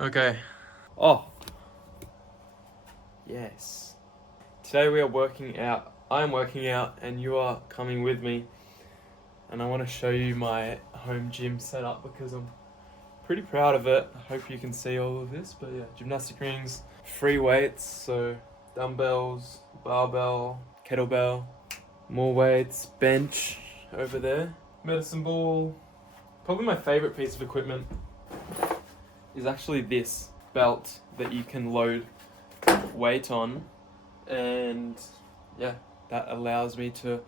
Okay. Oh. Yes. Today we are working out. I am working out and you are coming with me. And I want to show you my home gym setup because I'm pretty proud of it. I hope you can see all of this. But yeah, gymnastic rings, free weights, so dumbbells, barbell, kettlebell, more weights, bench over there, medicine ball. Probably my favorite piece of equipment is actually this belt that you can load weight on, and yeah, that allows me to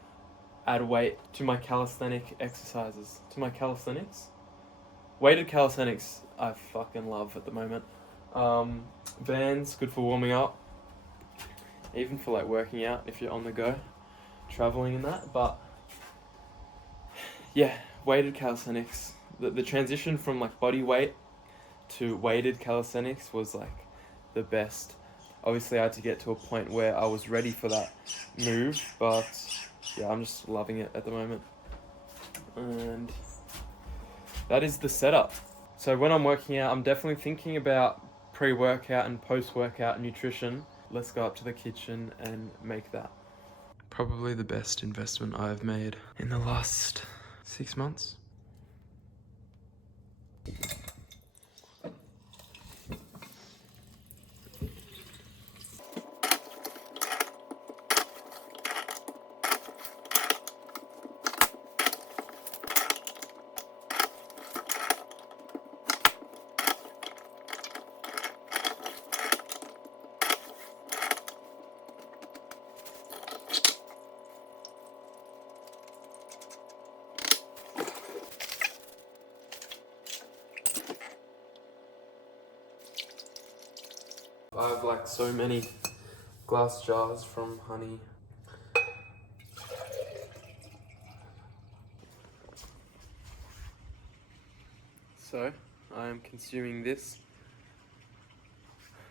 add weight to my calisthenic exercises, to my calisthenics. Weighted calisthenics I fucking love at the moment. Bands, good for warming up, even for like working out if you're on the go, traveling and that. But yeah, weighted calisthenics, the transition from like body weight to weighted calisthenics was like the best. Obviously I had to get to a point where I was ready for that move, but yeah, I'm just loving it at the moment. And that is the setup. So when I'm working out, I'm definitely thinking about pre-workout and post-workout nutrition. Let's go up to the kitchen and make that. Probably the best investment I've made in the last 6 months. I have like so many glass jars from Honey. So I am consuming this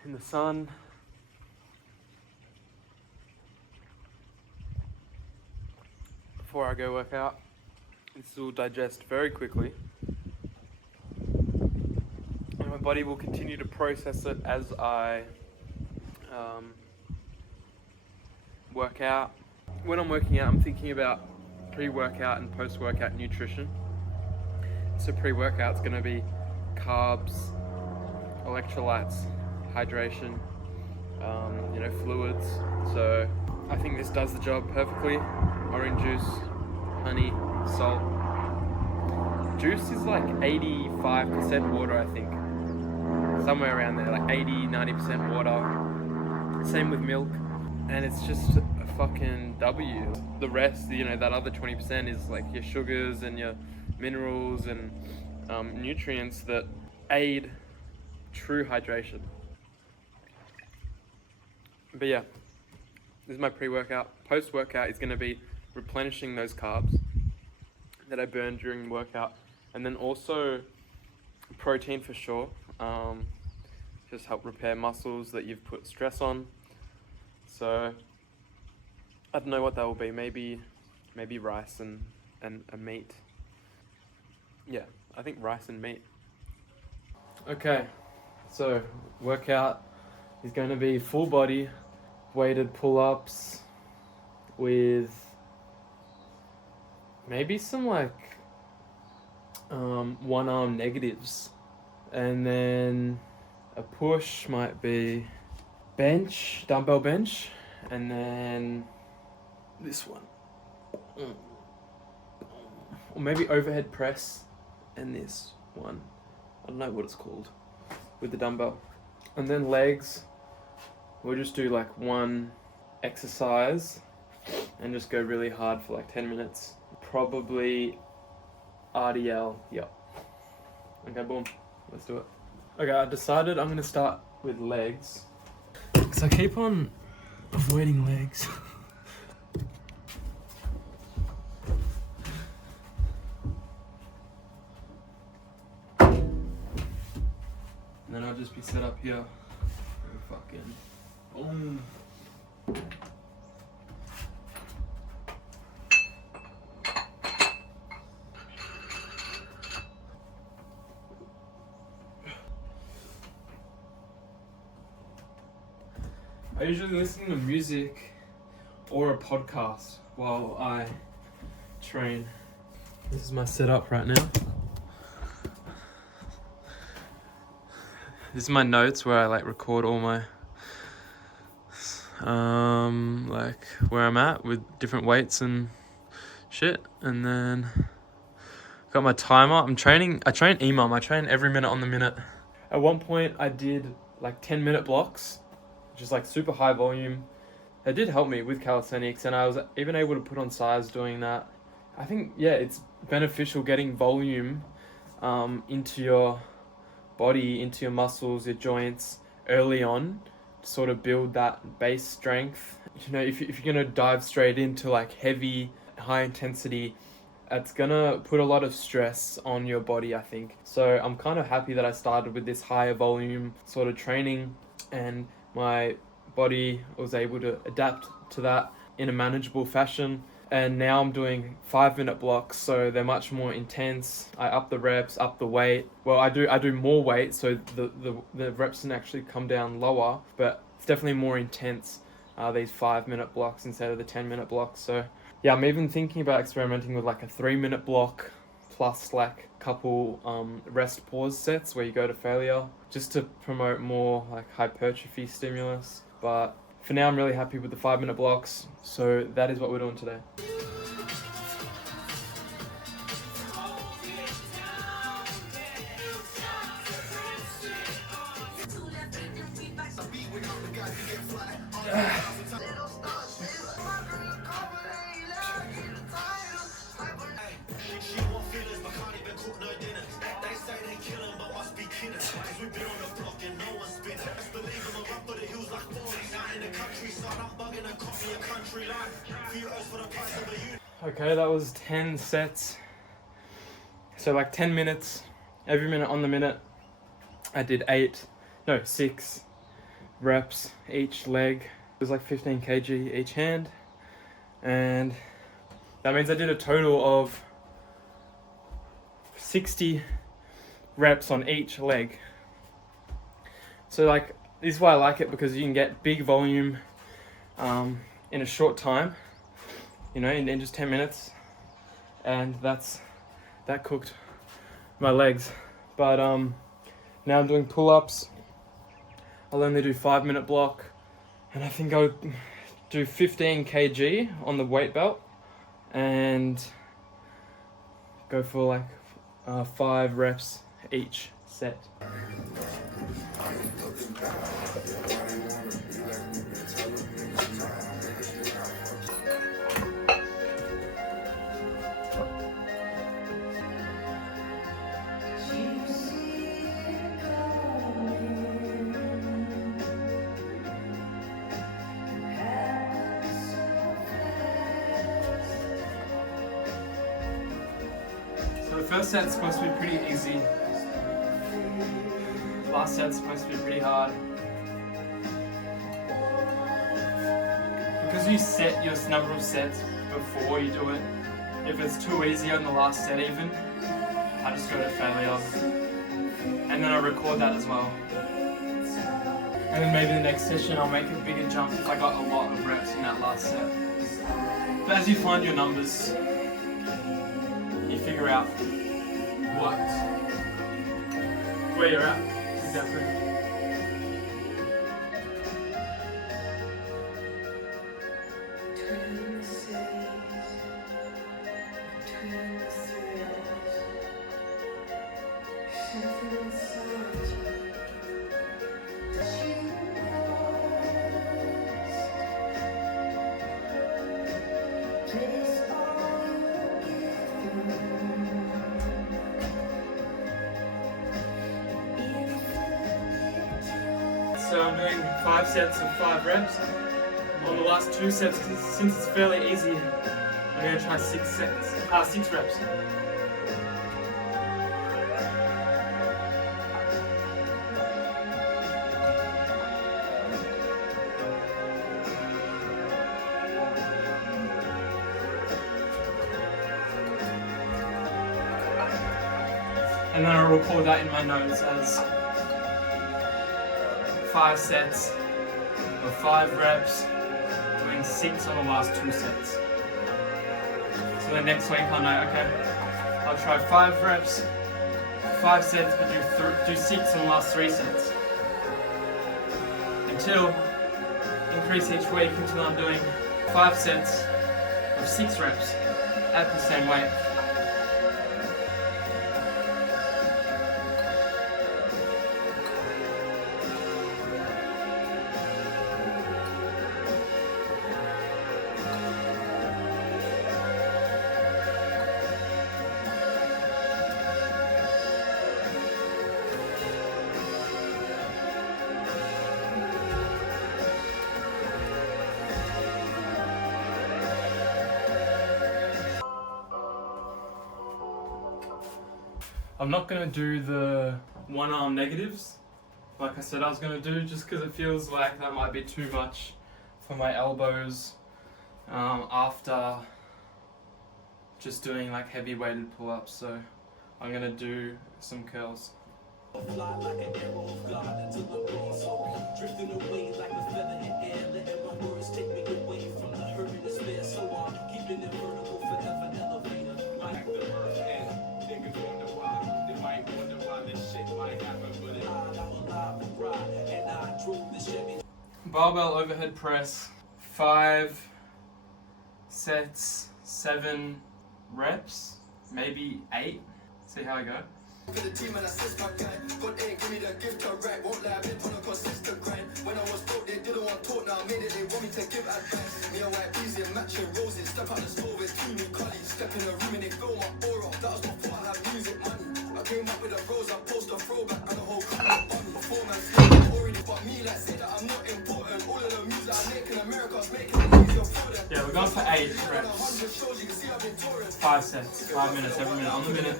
in the sun. Before I go work out. This will digest very quickly. And my body will continue to process it as I work out. When I'm working out, I'm thinking about pre-workout and post-workout nutrition. So pre-workout's gonna be carbs, electrolytes, hydration, fluids. So I think this does the job perfectly. Orange juice, honey, salt. Juice is like 85% water, I think. Somewhere around there, like 80-90% water. Same with milk. And it's just a fucking W. The rest, that other 20% is like your sugars and your minerals and nutrients that aid true hydration. But yeah, this is my pre-workout. Post-workout is going to be replenishing those carbs that I burned during the workout, and then also protein for sure. Just help repair muscles that you've put stress on. So I don't know what that will be. Maybe rice and a meat. Yeah, I think rice and meat. Okay, so workout is going to be full body weighted pull-ups with maybe some like one arm negatives, and then a push might be bench, dumbbell bench, and then this one, or maybe overhead press and this one, I don't know what it's called, with the dumbbell. And then legs, we'll just do like one exercise and just go really hard for like 10 minutes. Probably RDL, yep. Okay, boom, let's do it. Okay, I decided I'm gonna start with legs, because I keep on avoiding legs. And then I'll just be set up here and fucking boom. I usually listen to music or a podcast while I train. This is my setup right now. This is my notes where I like record all my like where I'm at with different weights and shit. And then got my timer. I train EMOM. I train every minute on the minute. At one point I did like 10-minute blocks, which is like super high volume. It did help me with calisthenics, and I was even able to put on size doing that. I think, yeah, it's beneficial getting volume into your body, into your muscles, your joints early on to sort of build that base strength. You know, if you're going to dive straight into like heavy, high intensity, it's going to put a lot of stress on your body, I think. So I'm kind of happy that I started with this higher volume sort of training, and my body was able to adapt to that in a manageable fashion. And now I'm doing 5-minute blocks, so they're much more intense. I up the reps, up the weight. Well, I do more weight, so the reps can actually come down lower, but it's definitely more intense, these 5-minute blocks instead of the 10-minute blocks. So yeah, I'm even thinking about experimenting with like a 3-minute block plus like a couple rest pause sets where you go to failure, just to promote more like hypertrophy stimulus. But for now, I'm really happy with the 5-minute blocks, so that is what we're doing today. Okay, that was 10 sets. So like 10 minutes, every minute on the minute. I did 6 reps each leg. It was like 15 kg each hand. And that means I did a total of 60 reps on each leg. So like, this is why I like it, because you can get big volume in a short time, you know, in just 10 minutes. And that cooked my legs. But now I'm doing pull-ups. I'll only do 5-minute block, and I think I'll do 15 kg on the weight belt and go for like 5 reps each set. So the first set's supposed to be pretty easy. Last set's supposed to be pretty hard. Because you set your number of sets before you do it, if it's too easy on the last set even, I just go to failure. And then I record that as well. And then maybe the next session I'll make a bigger jump if I got a lot of reps in that last set. But as you find your numbers, you figure out where you're at. Exactly. So I'm doing 5 sets of 5 reps. On the last 2 sets, since it's fairly easy, I'm going to try 6 reps. And then I'll record that in my notes as 5 sets, for 5 reps, doing 6 on the last 2 sets. So the next week I know, okay, I'll try 5 reps, 5 sets, but do 6 on the last 3 sets. Until, increase each week until I'm doing 5 sets of 6 reps at the same weight. I'm not going to do the 1 arm negatives like I said I was going to do, just because it feels like that might be too much for my elbows after just doing like heavy weighted pull-ups. So I'm going to do some curls. Fly like an arrow, glide into the raw soul, drifting away like a feather in air, letting my words take me away from the hurt and despair. So I'm keeping it vertical, forever elevator. Like the earth and niggas wonder why. They might wonder why this shit might happen, but I'm alive and ride, and I drove the Chevy. Barbell overhead press, 5 sets, 7 reps, maybe 8. See how I go. For the team and assist my guy. God ain't give me the gift to right. Won't lie, I've been on a consistent grind. When I was broke, they didn't want talk. Now I made it, they want me to give advice. Me and white easy and matching roses. Step out the store with 2 new colleagues. Step in the room and they feel my aura. That was before I had music money. I came up with a rose, I post a throwback and a whole couple of bunny. Before man sleep, already but me like say that I'm not important. All of the music I make in America's making it easier for them. Yeah, we're going for 8 reps. 5 sets, 5 minutes, every minute on the minute.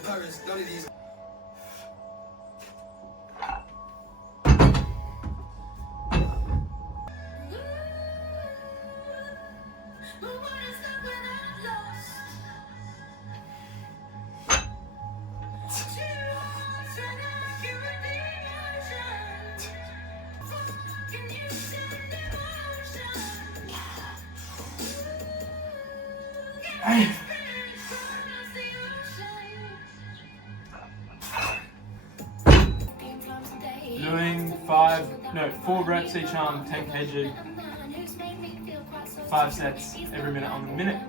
Doing 4 reps each arm, 10 kg, 5 sets every minute on the minute.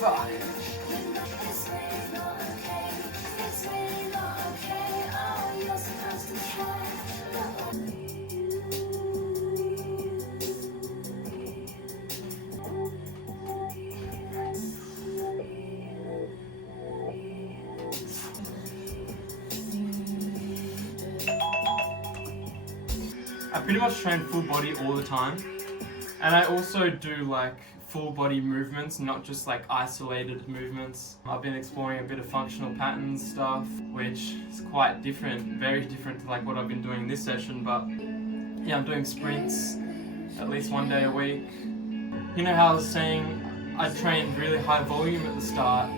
Fuck. I pretty much train full body all the time, and I also do like full body movements, not just like isolated movements. I've been exploring a bit of functional patterns stuff, which is quite different, very different to like what I've been doing this session, but yeah, I'm doing sprints at least 1 day a week. You know how I was saying I trained really high volume at the start,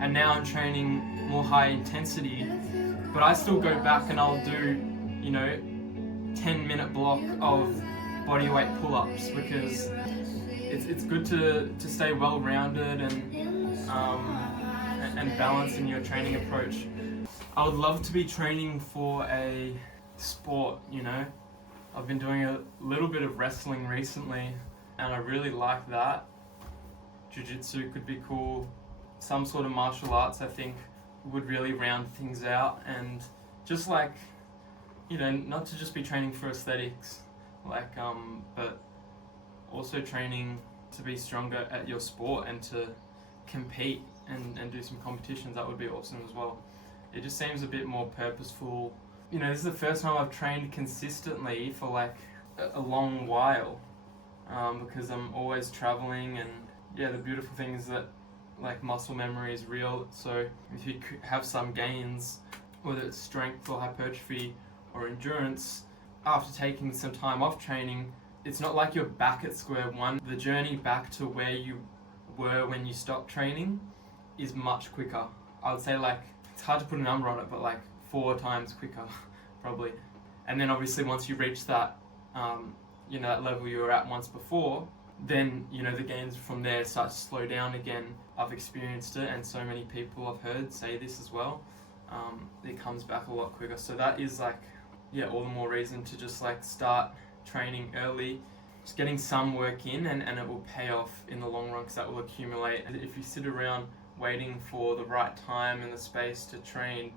and now I'm training more high intensity, but I still go back and I'll do, you know, 10-minute block of bodyweight pull-ups, because it's good to stay well-rounded and balanced in your training approach. I would love to be training for a sport, you know. I've been doing a little bit of wrestling recently, and I really like that. Jiu-jitsu could be cool. Some sort of martial arts, I think, would really round things out, and just like, you know, not to just be training for aesthetics, like, but also training to be stronger at your sport and to compete and do some competitions. That would be awesome as well. it just seems a bit more purposeful. You know, this is the first time I've trained consistently for like a long while, because I'm always traveling, and yeah, the beautiful thing is that like muscle memory is real. So if you have some gains, whether it's strength or hypertrophy or endurance, after taking some time off training, it's not like you're back at square one. The journey back to where you were when you stopped training is much quicker. I would say like, it's hard to put a number on it, but like 4 times quicker probably. And then obviously once you reach that, you know, that level you were at once before, then, you know, the gains from there start to slow down again. I've experienced it, and so many people I've heard say this as well. It comes back a lot quicker. So that is like, yeah, all the more reason to just like start training early, just getting some work in, and it will pay off in the long run, because that will accumulate. If you sit around waiting for the right time and the space to train,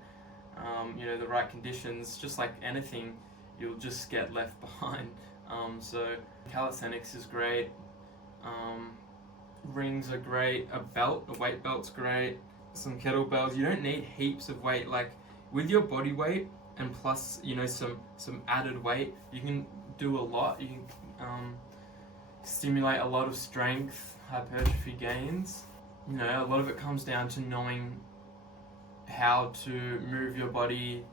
you know, the right conditions, just like anything, you'll just get left behind. So calisthenics is great. Rings are great. A weight belt's great. Some kettlebells. You don't need heaps of weight. Like with your body weight and plus, you know, some added weight, you can do a lot. You can stimulate a lot of strength, hypertrophy gains. You know, a lot of it comes down to knowing how to move your body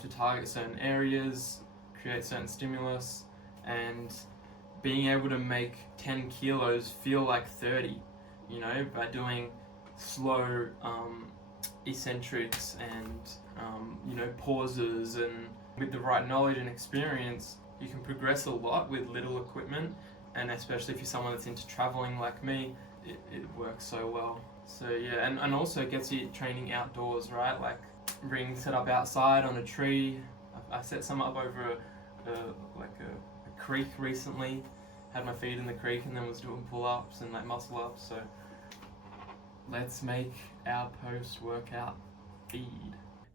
to target certain areas, create certain stimulus, and being able to make 10 kilos feel like 30, you know, by doing slow eccentrics and, you know, pauses. And with the right knowledge and experience, you can progress a lot with little equipment. And especially if you're someone that's into traveling like me, it works so well. So yeah, and also it gets you training outdoors, right? Like rings set up outside on a tree. I set some up over a creek recently. Had my feet in the creek and then was doing pull-ups and like muscle ups. So let's make our post-workout feed.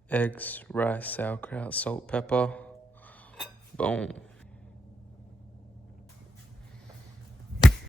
Eggs, rice, sauerkraut, salt, pepper. Boom.